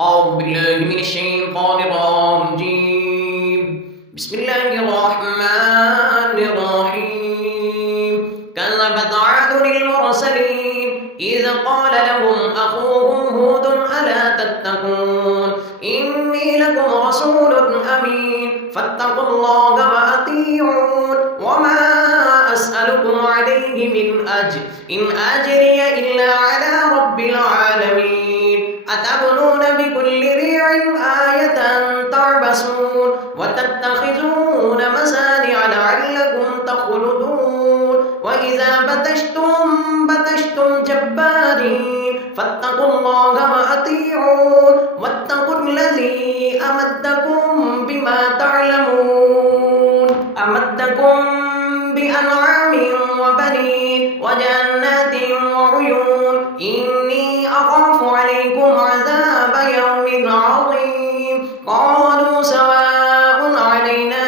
أعوذ بالله من الشيطان الرجيم. بسم الله الرحمن الرحيم. كذبت عاد المرسلين إذ قال لهم أخوهم هود ألا تتقون إني لكم رسول أمين فاتقوا الله وأطيعون وما أسألكم عليه من أجر إن أجري إلا على رب العالمين. أتبنون بكل ريع آية تعبسون وتتخذون مصانع لعلكم تخلدون وإذا بطشتم جبارين فاتقوا الله وأطيعون واتقوا الذي أمدكم بما تعلمون أمدكم بأنعام وبنين وجنات وعيون إني أخاف عليكم عذاب يوم عظيم. قالوا سواء علينا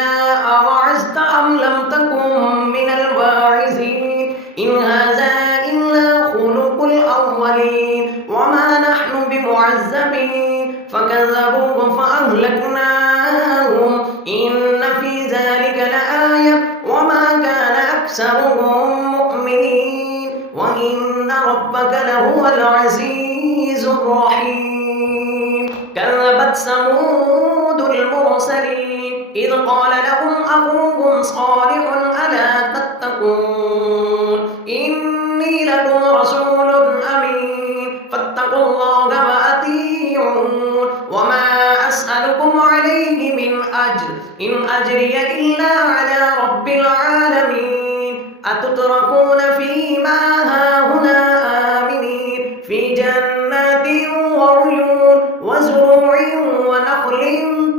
أوعظت أم لم تكن من الواعظين إن هذا إلا خلق الأولين وما نحن بمعذبين فكذبوه فأهلكناهم إن في ذلك لآية وما كان أكثرهم مؤمنين وإن ربك لهو العزيز الرحيم. كذبت ثمود المرسلين إذ قال لهم أخوهم صالح ألا تتقون إني لكم رسول أمين فاتقوا الله وأطيعون وما أسألكم عليه من أجر إن أجري إلا على رب العالمين. أتتركون فيما هاهنا آمنين في جنات وعيون وزروع ونخل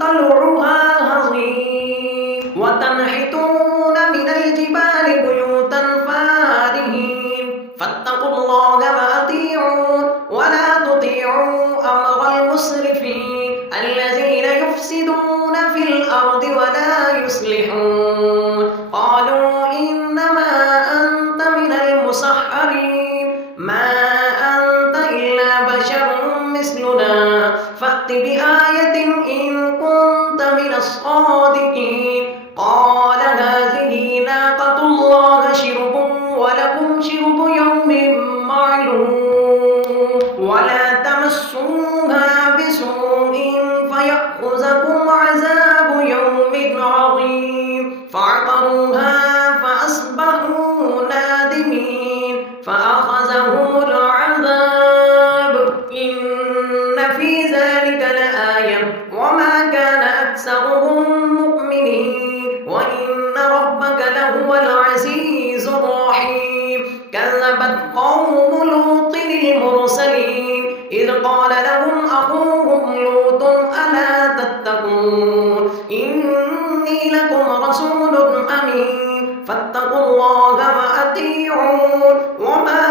طلعها هضيم وتنحتون من الجبال بيوتا فارهين فاتقوا الله وأطيعون ولا تطيعوا أمر المسرفين الذين يفسدون في الأرض ولا يصلحون. قالوا إنما أنت من المسحرين ما أنت إلا بشر مثلنا فأت بآية إن كنت من الصادقين. قال هذه ناقة الله شرب ولكم شرب يوم معلوم ولا تمسوها بسوء فيأخذكم عذاب يوم عظيم. فعقروها فأصبحوا نادمين فأخذهم العذاب إن في ذلك لآية وما كان أكثرهم مؤمنين وإن ربك لهو العزيز الرحيم. كذبت قوم لوط المرسلين إذ قال لهم أخوهم لوط ألا تتقون إني لكم رسول أمين فاتقوا الله وأطيعون وما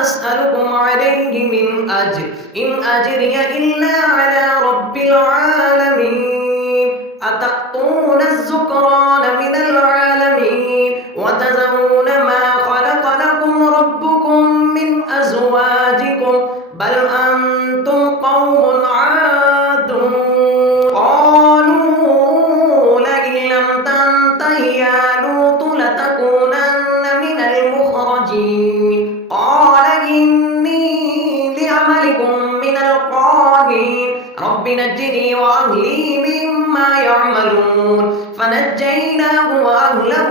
أسألكم عليه من أجر إن أجري إلا على رب العالمين. أتأتون الذكران من العالمين وتذرون ما خلق لكم ربكم من أزواجكم بل أنتم قوم عادون. قالوا لئن لم تنته يا لوط لتكونن من المخرجين. قال إني لعملكم من القالين رب نجني وأهلي مما يعملون. فنجيناه وأهله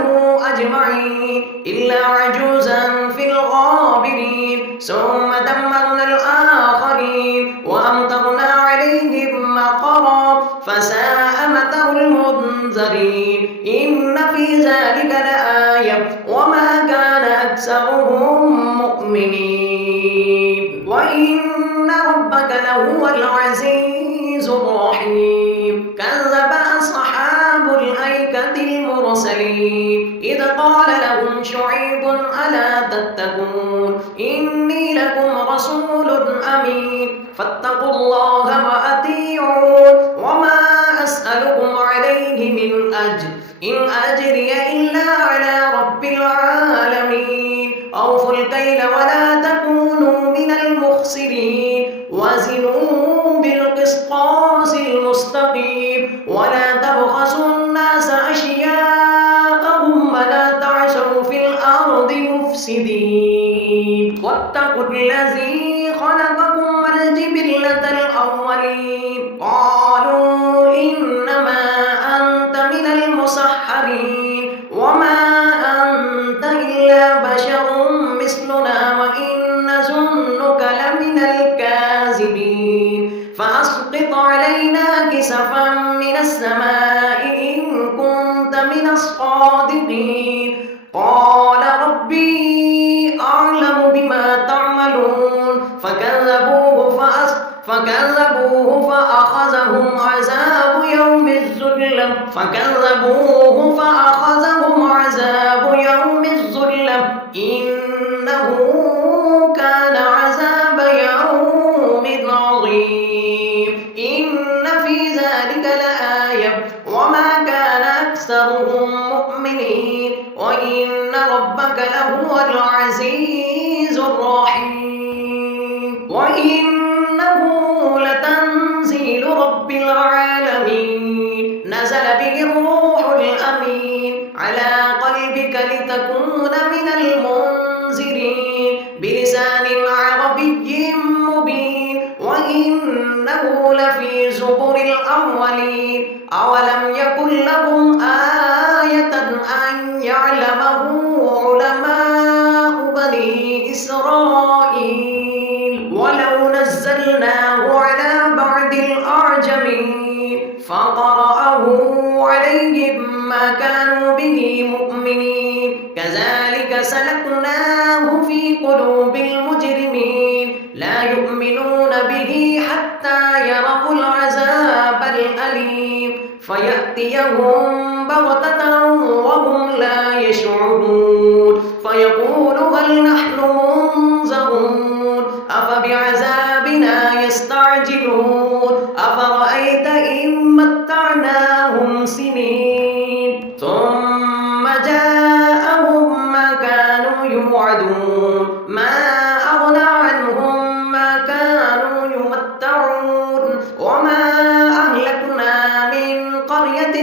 أجمعين إلا عجوزا في الغابرين ثم دمرنا الآخرين وأمطرنا عليهم مطرا فساء مطر المنذرين. إن في ذلك لآية وما كان أكثرهم مؤمنين وإن ربك لهو العزيز الرحيم. كذب أصحاب الأيكة المرسلين إذ قال لهم شعيب ألا تتقون إني لكم رسول أمين فاتقوا الله وأطيعون وما أسألكم عليه من أجر إن أجري إلا على رب العالمين. أوفوا الكيل ولا تكونوا من المخسرين وزنوا بالقسط مستقيم ولا تبخسوا الناس أشياءهم ولا تعثوا في الأرض مفسدين واتقوا الذي خلقكم والجبلة الأولين قالوا إنما أنت من المسحرين وما أنت إلا بشر مثلنا وإن نظنك لمن الكاذبين فأسقط علينا كسفا من السماء إن كنت من الصادقين قال ربي أعلم بما تعملون فكذبوه فأخذهم عذاب يوم الظلة إنه كان عذاب يوم عظيم إن في ذلك لآية وما كان أكثرهم مؤمنين وإن ربك لهو العزيز الرحيم وإنه لتنزيل رب العالمين نزل به الروح الأمين على قلبك لتكون من المنذرين بلسان عربي مبين وإنه لفي زبر الأولين أولم يكن لهم آية أن يعلمه علماء بني إسرائيل ولو نزلناه على بعض الأعجمين فقرأه عليهم ما كانوا به مؤمنين كذلك سلكناه في قلوب المجرمين لا يؤمنون به حتى يروا العذاب الأليم فيأتيهم بغتة وهم لا يشعرون فيقولوا هل نحن منذرون أفبعذابنا يستعجلون أفرأيت إن متعناهم سنين ثم جاءهم ما كانوا يوعدون ما أغنى عنهم ما كانوا يمتعون وما أهلكنا من قرية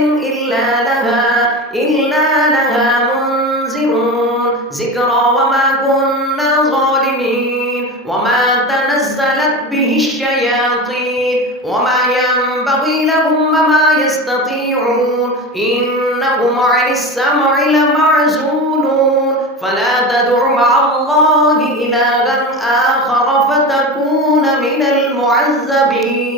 إلا لها منذرون ذكرى وما كنا ظالمين وما تنزلت به الشياطين وما ينبغي لهم وما يستطيعون إنهم عن السمع لمعزولون فلا تدع مع الله إلها آخر فتكون من المعذبين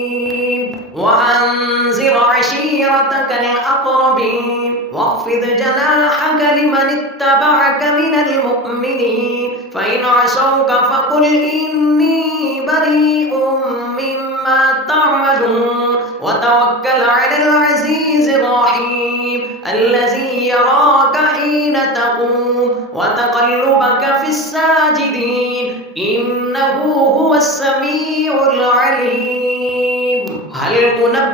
وأنذر عشيرتك الأقربين واخفض جناحك لمن اتبعك من المؤمنين فإن عصوك فقل إني بريء مما تعملون وتوكل على العزيز الرحيم الذي يراك حين تقوم وتقلبك في الساجدين إنه هو السميع العليم هل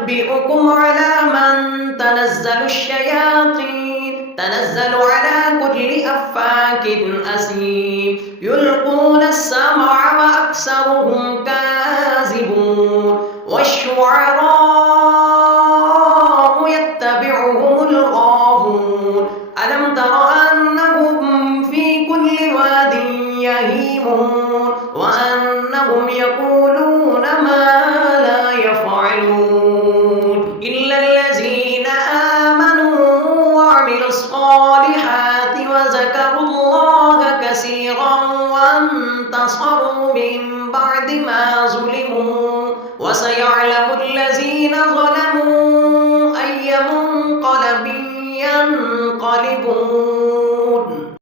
أنبئكم على من تنزل الشياطين تنزل على كل أفاك أثيم يلقون السمع وأكثرهم كاذبون والشعراء يتبعهم الغاوون ألم تر أنهم في كل واد يهيمون وأنهم يقولون ما لا يفعلون إلا الذين آمنوا وعملوا الصالحات وذكروا الله كثيرا وانتصروا من بعد ما ظلموا وسيعلم الذين ظلموا